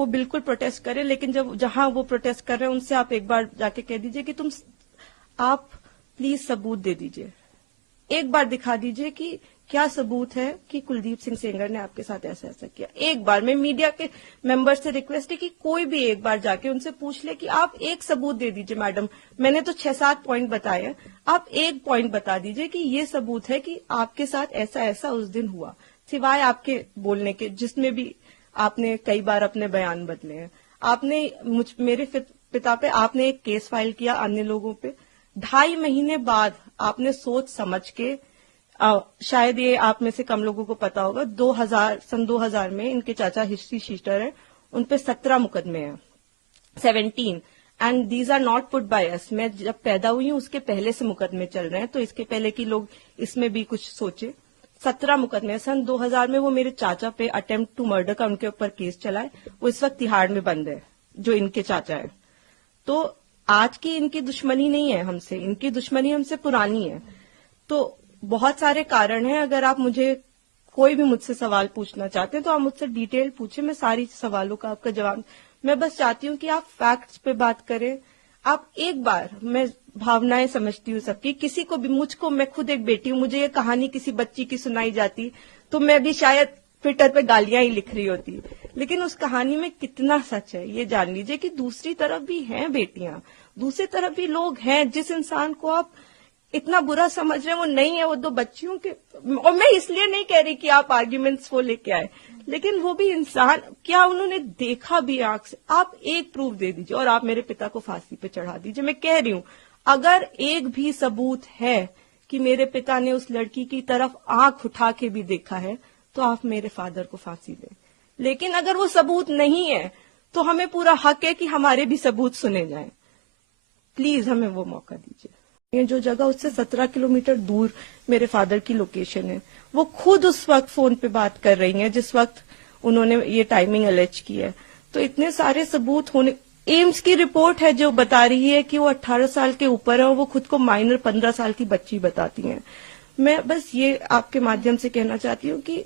वो बिल्कुल प्रोटेस्ट करें, लेकिन जब जहां वो प्रोटेस्ट कर रहे हैं उनसे आप एक बार जाके कह दीजिए कि आप प्लीज सबूत दे दीजिए, एक बार दिखा दीजिए कि क्या सबूत है कि कुलदीप सिंह सेंगर ने आपके साथ ऐसा ऐसा किया। एक बार मैं मीडिया के मेंबर से रिक्वेस्ट है कि कोई भी एक बार जाके उनसे पूछ ले कि आप एक सबूत दे दीजिए मैडम, मैंने तो 6-7 पॉइंट बताए हैं, आप एक पॉइंट बता दीजिए कि ये सबूत है कि आपके साथ ऐसा ऐसा उस दिन हुआ, सिवाय आपके बोलने के जिसमें भी आपने कई बार अपने बयान बदले हैं। आपने मेरे पिता पे आपने एक केस फाइल किया, अन्य लोगों पे 2.5 महीने बाद आपने सोच समझ के, शायद ये आप में से कम लोगों को पता होगा, सन 2000 में इनके चाचा हिस्ट्री शीटर हैं, उन पे 17 मुकदमे हैं, 17, and these are not put by us. मैं जब पैदा हुई हूं उसके पहले से मुकदमे चल रहे हैं, तो इसके पहले कि लोग इसमें भी कुछ सोचे। 17 मुकदमे सन 2000 में वो मेरे चाचा पे अटेम्प्ट टू मर्डर का उनके ऊपर केस चला है, वो इस वक्त तिहाड़ में बंद है, जो इनके चाचा है। तो आज की इनकी दुश्मनी नहीं है हमसे, इनकी दुश्मनी हमसे पुरानी है। तो बहुत सारे कारण हैं, अगर आप कोई भी मुझसे सवाल पूछना चाहते हैं तो आप मुझसे डिटेल पूछे, मैं सारी सवालों का आपका जवाब। मैं बस चाहती हूँ कि आप फैक्ट्स पे बात करें। आप एक बार, मैं भावनाएं समझती हूँ सबकी, किसी को भी, मुझको, मैं खुद एक बेटी हूँ, मुझे ये कहानी किसी बच्ची की सुनाई जाती तो मैं भी शायद ट्विटर पे गालियां ही लिख रही होती, लेकिन उस कहानी में कितना सच है ये जान लीजिए कि दूसरी तरफ भी हैं बेटियां, दूसरी तरफ भी लोग हैं। जिस इंसान को आप इतना बुरा समझ रहे हैं वो नहीं है, वो 2 बच्चियों के, और मैं इसलिए नहीं कह रही कि आप आर्ग्यूमेंट्स वो लेके आए, लेकिन वो भी इंसान, क्या उन्होंने देखा भी आंख से? आप एक प्रूफ दे दीजिए और आप मेरे पिता को फांसी पे चढ़ा दीजिए। मैं कह रही हूं, अगर एक भी सबूत है कि मेरे पिता ने उस लड़की की तरफ आंख उठा के भी देखा है तो आप मेरे फादर को फांसी दें। लेकिन अगर वो सबूत नहीं है तो हमें पूरा हक है कि हमारे भी सबूत सुने जाएं। प्लीज हमें वो मौका दीजिए। ये जो जगह उससे 17 किलोमीटर दूर मेरे फादर की लोकेशन है, वो खुद उस वक्त फोन पे बात कर रही हैं जिस वक्त उन्होंने ये टाइमिंग अलेज की है। तो इतने सारे सबूत होने, एम्स की रिपोर्ट है जो बता रही है कि वो 18 साल के ऊपर है और वो खुद को माइनर 15 साल की बच्ची बताती हैं। मैं बस ये आपके माध्यम से कहना चाहती हूँ कि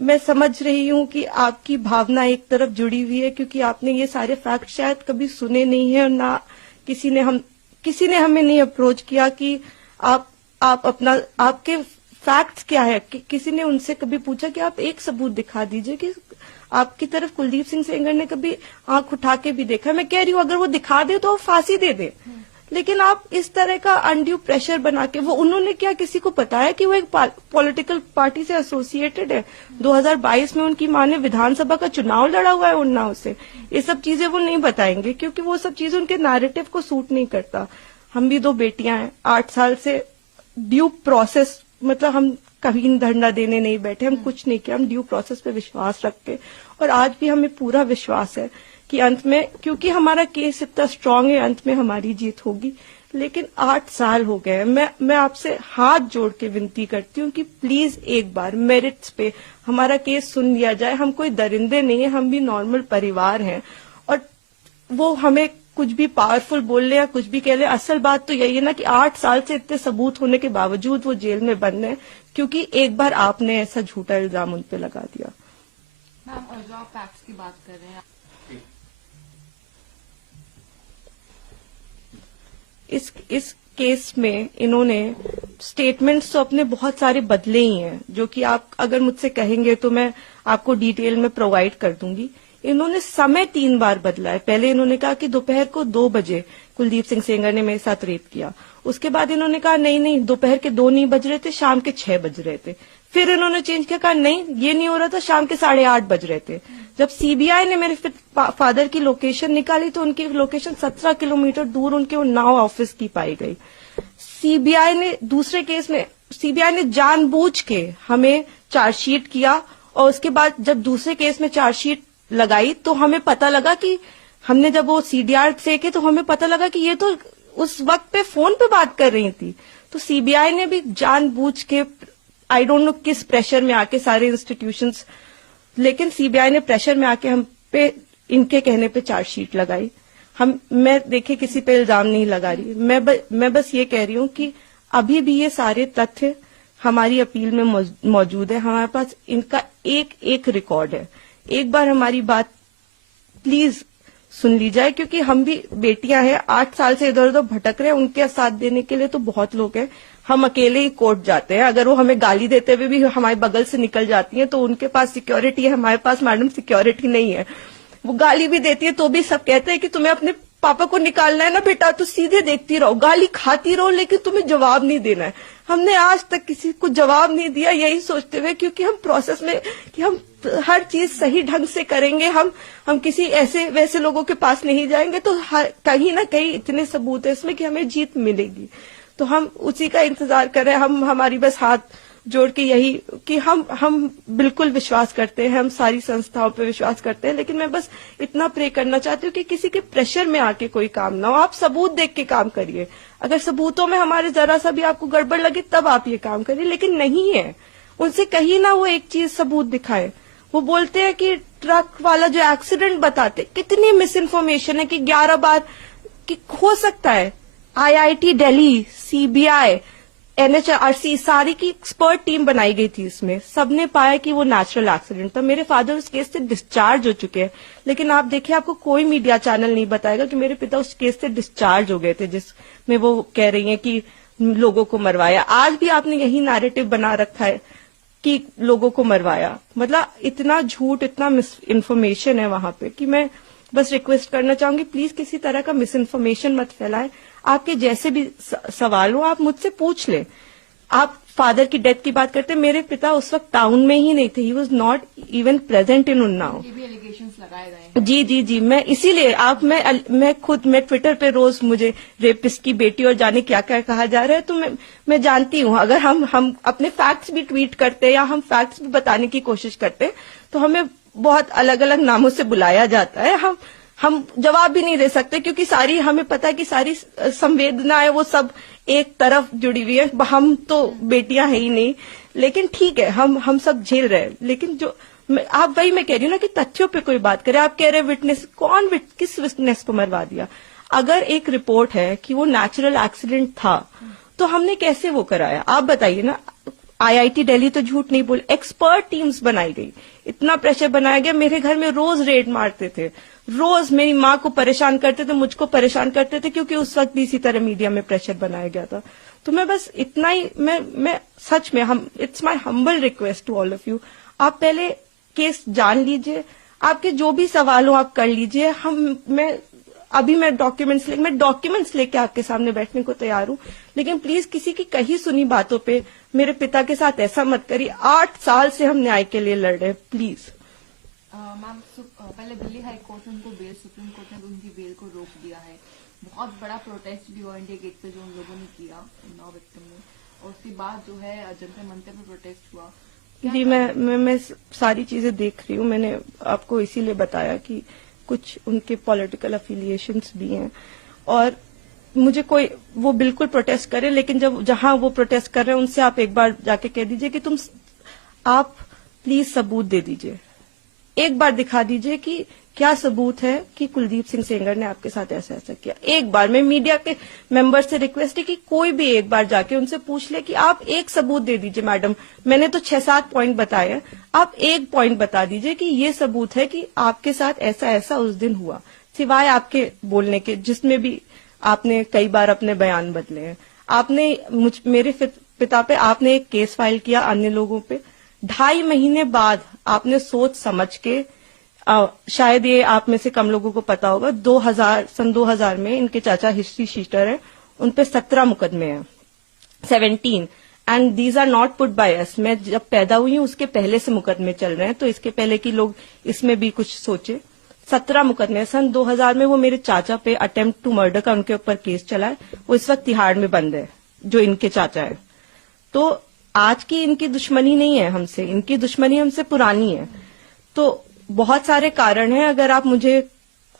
मैं समझ रही हूँ कि आपकी भावना एक तरफ जुड़ी हुई है, क्योंकि आपने ये सारे फैक्ट शायद कभी सुने नहीं है और ना किसी ने हमें नहीं अप्रोच किया कि आप अपना, आपके फैक्ट्स क्या है। किसी ने उनसे कभी पूछा कि आप एक सबूत दिखा दीजिए कि आपकी तरफ कुलदीप सिंह सेंगर ने कभी आंख उठा के भी देखा। मैं कह रही हूँ अगर वो दिखा दे तो वो फांसी दे दे, लेकिन आप इस तरह का अनड्यू प्रेशर बना के, वो उन्होंने क्या किसी को बताया कि वो एक पॉलिटिकल पार्टी से एसोसिएटेड है? 2022 में उनकी मां ने विधानसभा का चुनाव लड़ा हुआ है उन्नाव से। ये सब चीजें वो नहीं बताएंगे क्योंकि वो सब चीजें उनके नैरेटिव को सूट नहीं करता। हम भी 2 बेटियां हैं, 8 साल से ड्यू प्रोसेस, मतलब हम कभी धरना देने नहीं बैठे, हम कुछ नहीं किया, हम ड्यू प्रोसेस पे विश्वास रखते, और आज भी हमें पूरा विश्वास है कि अंत में, क्योंकि हमारा केस इतना स्ट्रांग है, अंत में हमारी जीत होगी। लेकिन 8 साल हो गए, मैं आपसे हाथ जोड़ के विनती करती हूँ कि प्लीज एक बार मेरिट्स पे हमारा केस सुन लिया जाए। हम कोई दरिंदे नहीं है, हम भी नॉर्मल परिवार हैं, और वो हमें कुछ भी पावरफुल बोल ले या कुछ भी कह ले, असल बात तो यही है ना कि 8 साल से इतने सबूत होने के बावजूद वो जेल में बंद है क्योंकि एक बार आपने ऐसा झूठा इल्जाम उन पे लगा दिया। मैम, और जो आप फैक्ट्स की बात कर रहे हैं, इस केस में इन्होंने स्टेटमेंट्स तो अपने बहुत सारे बदले ही हैं, जो कि आप अगर मुझसे कहेंगे तो मैं आपको डिटेल में प्रोवाइड कर दूंगी। इन्होंने समय 3 बार बदला है। पहले इन्होंने कहा कि दोपहर को 2 बजे कुलदीप सिंह सेंगर ने मेरे साथ रेप किया। उसके बाद इन्होंने कहा नहीं, दोपहर के 2 नहीं बज रहे थे, शाम के 6 बज रहे थे। फिर इन्होंने चेंज किया, कहा नहीं ये नहीं हो रहा था, शाम के 8:30 बज रहे थे। जब सीबीआई ने मेरे फादर की लोकेशन निकाली तो उनकी लोकेशन 17 किलोमीटर दूर उनके उन्नाव ऑफिस की पाई गई। सीबीआई ने दूसरे केस में जानबूझ के हमें चार्जशीट किया, और उसके बाद जब दूसरे केस में चार्जशीट लगाई तो हमें पता लगा कि हमने जब वो सीडीआर देखे तो हमें पता लगा कि ये तो उस वक्त पे फोन पे बात कर रही थी। तो सीबीआई ने भी जानबूझ के, आई डोंट नो किस प्रेशर में आके, सारे इंस्टीट्यूशंस, लेकिन सीबीआई ने प्रेशर में आके हम पे, इनके कहने पे चार्जशीट लगाई। मैं देखिए किसी पे इल्जाम नहीं लगा रही, मैं बस ये कह रही हूँ कि अभी भी ये सारे तथ्य हमारी अपील में मौजूद है। हमारे पास इनका एक रिकॉर्ड है। एक बार हमारी बात प्लीज सुन ली जाए, क्योंकि हम भी बेटियां हैं, 8 साल से इधर उधर भटक रहे हैं, उनके साथ देने के लिए तो बहुत लोग हैं। हम अकेले ही कोर्ट जाते हैं, अगर वो हमें गाली देते हुए भी हमारे बगल से निकल जाती हैं तो उनके पास सिक्योरिटी है, हमारे पास मैडम सिक्योरिटी नहीं है। वो गाली भी देती है तो भी सब कहते हैं कि तुम्हें अपने पापा को निकालना है ना बेटा, तो सीधे देखती रहो, गाली खाती रहो, लेकिन तुम्हें जवाब नहीं देना है। हमने आज तक किसी को जवाब नहीं दिया, यही सोचते हुए, क्योंकि हम प्रोसेस में कि हम हर चीज सही ढंग से करेंगे, हम किसी ऐसे वैसे लोगों के पास नहीं जाएंगे, तो कहीं ना कहीं इतने सबूत है इसमें कि हमें जीत मिलेगी। तो हम उसी का इंतजार कर रहे हैं। हम हमारी बस हाथ जोड़ के यही कि हम बिल्कुल विश्वास करते हैं, हम सारी संस्थाओं पे विश्वास करते हैं, लेकिन मैं बस इतना प्रे करना चाहती हूँ कि किसी के प्रेशर में आके कोई काम ना हो। आप सबूत देख के काम करिए, अगर सबूतों में हमारे जरा सा भी आपको गड़बड़ लगे तब आप ये काम करिए, लेकिन नहीं है, उनसे कहीं ना वो एक चीज सबूत दिखाए। वो बोलते हैं कि ट्रक वाला जो एक्सीडेंट बताते, कितनी मिस इन्फॉर्मेशन है कि 11 बार कि हो सकता है। IIT दिल्ली, CBI, NHRC सारी की एक्सपर्ट टीम बनाई गई थी, इसमें सबने पाया कि वो नेचुरल एक्सीडेंट था। मेरे फादर उस केस से डिस्चार्ज हो चुके हैं, लेकिन आप देखिए आपको कोई मीडिया चैनल नहीं बताएगा कि मेरे पिता उस केस से डिस्चार्ज हो गए थे, जिसमें वो कह रही हैं कि लोगों को मरवाया। आज भी आपने यही नैरेटिव बना रखा है कि लोगों को मरवाया। मतलब इतना झूठ, इतना मिस इन्फॉर्मेशन है वहां पे कि मैं बस रिक्वेस्ट करना चाहूंगी, प्लीज किसी तरह का मिस इन्फॉर्मेशन मत फैलाएं। आपके जैसे भी सवाल हो आप मुझसे पूछ लें। आप फादर की डेथ की बात करते हैं, मेरे पिता उस वक्त टाउन में ही नहीं थे, he was not even present in Unnao. ये भी एलिगेशंस लगाए गए हैं। जी, मैं इसीलिए मैं ट्विटर पे रोज मुझे रेपिस्ट की बेटी और जाने क्या क्या कहा जा रहा है, तो मैं जानती हूँ अगर हम अपने फैक्ट्स भी ट्वीट करते हैं या हम फैक्ट्स भी बताने की कोशिश करते हैं तो हमें बहुत अलग अलग नामों से बुलाया जाता है। हम जवाब भी नहीं दे सकते, क्योंकि सारी हमें पता है कि सारी संवेदनाएं वो सब एक तरफ जुड़ी हुई है। हम तो बेटियां है ही नहीं, लेकिन ठीक है, हम सब झेल रहे हैं। लेकिन जो आप वही मैं कह रही हूँ ना कि तथ्यों पे कोई बात करे। आप कह रहे विटनेस, किस विटनेस को मरवा दिया? अगर एक रिपोर्ट है कि वो नेचुरल एक्सीडेंट था तो हमने कैसे वो कराया? आप बताइए ना। IIT दिल्ली तो झूठ नहीं बोले, एक्सपर्ट टीम्स बनाई गई, इतना प्रेशर बनाया गया। मेरे घर में रोज रेड मारते थे, रोज मेरी माँ को परेशान करते थे, मुझको परेशान करते थे, क्योंकि उस वक्त भी इसी तरह मीडिया में प्रेशर बनाया गया था। तो मैं बस इतना ही, मैं सच में it's my humble request to all of you, आप पहले केस जान लीजिए, आपके जो भी सवाल हो आप कर लीजिए। मैं डॉक्यूमेंट्स लेके आपके सामने बैठने को तैयार हूं, लेकिन प्लीज किसी की कही सुनी बातों पे मेरे पिता के साथ ऐसा मत करिए। 8 साल से हम न्याय के लिए लड़ रहे हैं, प्लीज। मैम, पहले दिल्ली हाई कोर्ट ने उनको बेल, सुप्रीम कोर्ट ने उनकी बेल को रोक दिया है। बहुत बड़ा प्रोटेस्ट भी हुआ इंडिया गेट पे जो उन लोगों ने किया, 9 विक्टिम ने, और उसके बाद जो है जंतर मंतर पे प्रोटेस्ट हुआ। जी, मैं सारी चीजें देख रही हूँ। मैंने आपको इसीलिए बताया कि कुछ उनके पॉलिटिकल अफिलिएशंस भी हैं, और मुझे कोई वो बिल्कुल प्रोटेस्ट करे, लेकिन जहां वो प्रोटेस्ट कर रहे हैं उनसे आप एक बार जाके कह दीजिए कि आप प्लीज सबूत दे दीजिए, एक बार दिखा दीजिए कि क्या सबूत है कि कुलदीप सिंह सेंगर ने आपके साथ ऐसा ऐसा किया। एक बार मैं मीडिया के मेंबर से रिक्वेस्ट है कि कोई भी एक बार जाके उनसे पूछ ले कि आप एक सबूत दे दीजिए। मैडम, मैंने तो 6-7 पॉइंट बताए हैं, आप एक पॉइंट बता दीजिए कि ये सबूत है कि आपके साथ ऐसा ऐसा उस दिन हुआ, सिवाय आपके बोलने के, जिसमें भी आपने कई बार अपने बयान बदले हैं। आपने मेरे पिता पे आपने एक केस फाइल किया, अन्य लोगों पे 2.5 महीने बाद आपने सोच समझ के, शायद ये आप में से कम लोगों को पता होगा, 2000 में इनके चाचा हिस्ट्री शीटर हैं, उन पे 17 मुकदमे हैं, 17, and these are not put by us. मैं जब पैदा हुई हूं उसके पहले से मुकदमे चल रहे हैं, तो इसके पहले कि लोग इसमें भी कुछ सोचे। 17 मुकदमे सन 2000 में वो मेरे चाचा पे अटेम्प्ट टू मर्डर का उनके ऊपर केस चला है, वो इस वक्त तिहाड़ में बंद है, जो इनके चाचा है। तो आज की इनकी दुश्मनी नहीं है हमसे, इनकी दुश्मनी हमसे पुरानी है। तो बहुत सारे कारण हैं। अगर आप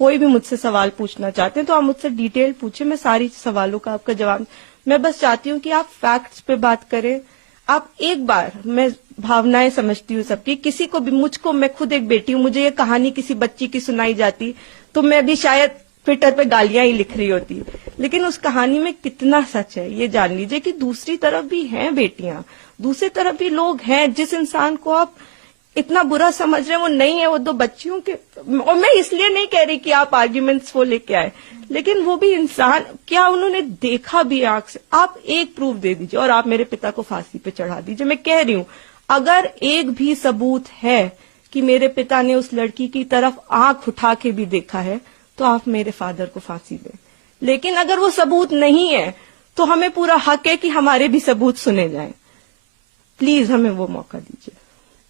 कोई भी मुझसे सवाल पूछना चाहते हैं तो आप मुझसे डिटेल पूछे, मैं सारी सवालों का आपका जवाब। मैं बस चाहती हूँ कि आप फैक्ट्स पे बात करें। आप एक बार, मैं भावनाएं समझती हूँ सबकी, किसी को भी, मैं खुद एक बेटी हूँ, मुझे ये कहानी किसी बच्ची की सुनाई जाती तो मैं भी शायद ट्विटर पे गालियां ही लिख रही होती, लेकिन उस कहानी में कितना सच है ये जान लीजिए कि दूसरी तरफ भी हैं बेटियां, दूसरी तरफ भी लोग हैं। जिस इंसान को आप इतना बुरा समझ रहे हैं, वो नहीं है, वो दो बच्चियों के। और मैं इसलिए नहीं कह रही कि आप आर्ग्यूमेंट्स वो लेके आए, लेकिन वो भी इंसान, क्या उन्होंने देखा भी आंख से? आप एक प्रूफ दे दीजिए और आप मेरे पिता को फांसी पे चढ़ा दीजिए। मैं कह रही हूं, अगर एक भी सबूत है कि मेरे पिता ने उस लड़की की तरफ आंख उठा के भी देखा है, तो आप मेरे फादर को फांसी दें। लेकिन अगर वो सबूत नहीं है, तो हमें पूरा हक है कि हमारे भी सबूत सुने जाएं। प्लीज हमें वो मौका दीजिए।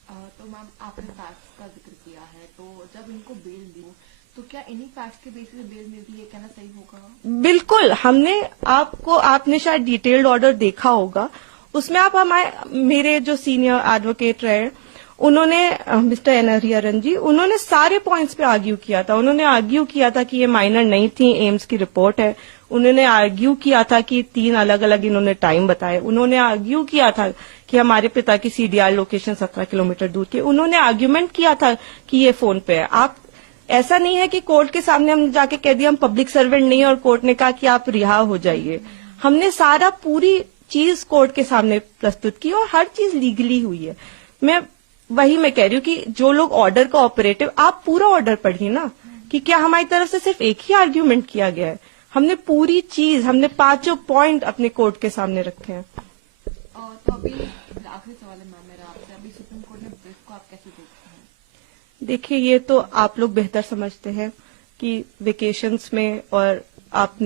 तो मैम, आपने फैक्ट्स का जिक्र किया है, तो जब इनको बेल दी तो क्या इन्हीं फैक्ट्स के बेसिस पे बेल मिलती है, कहना सही होगा? बिल्कुल, आपने शायद डिटेल्ड ऑर्डर देखा होगा, उसमें आप मेरे जो सीनियर एडवोकेट रहे, उन्होंने मिस्टर एनहरियरन जी, उन्होंने सारे पॉइंट्स पे आर्ग्यू किया था। उन्होंने आर्ग्यू किया था कि ये माइनर नहीं थी, एम्स की रिपोर्ट है। उन्होंने आर्ग्यू किया था कि 3 अलग अलग इन्होंने टाइम बताए। उन्होंने आर्ग्यू किया था कि हमारे पिता की सीडीआर लोकेशन 17 किलोमीटर दूर की। उन्होंने आर्ग्यूमेंट किया था कि ये फोन पे है। आप, ऐसा नहीं है कि कोर्ट के सामने हम जाके कह दिया हम पब्लिक सर्वेंट नहीं है और कोर्ट ने कहा कि आप रिहा हो जाइए। हमने सारा पूरी चीज कोर्ट के सामने प्रस्तुत की और हर चीज लीगली हुई है। मैं कह रही हूँ कि जो लोग ऑर्डर का ऑपरेटिव, आप पूरा ऑर्डर पढ़िए ना, कि क्या हमारी तरफ से सिर्फ एक ही आर्ग्यूमेंट किया गया है। हमने पूरी चीज, हमने 5 पॉइंट अपने कोर्ट के सामने रखे हैं। तो अभी आखिरी सवाल है मैम मेरा आपसे, अभी सुप्रीम कोर्ट ने ब्रीफ को आप कैसे देखते हैं? देखिए, ये तो आप लोग बेहतर समझते हैं कि वेकेशंस में, और आपने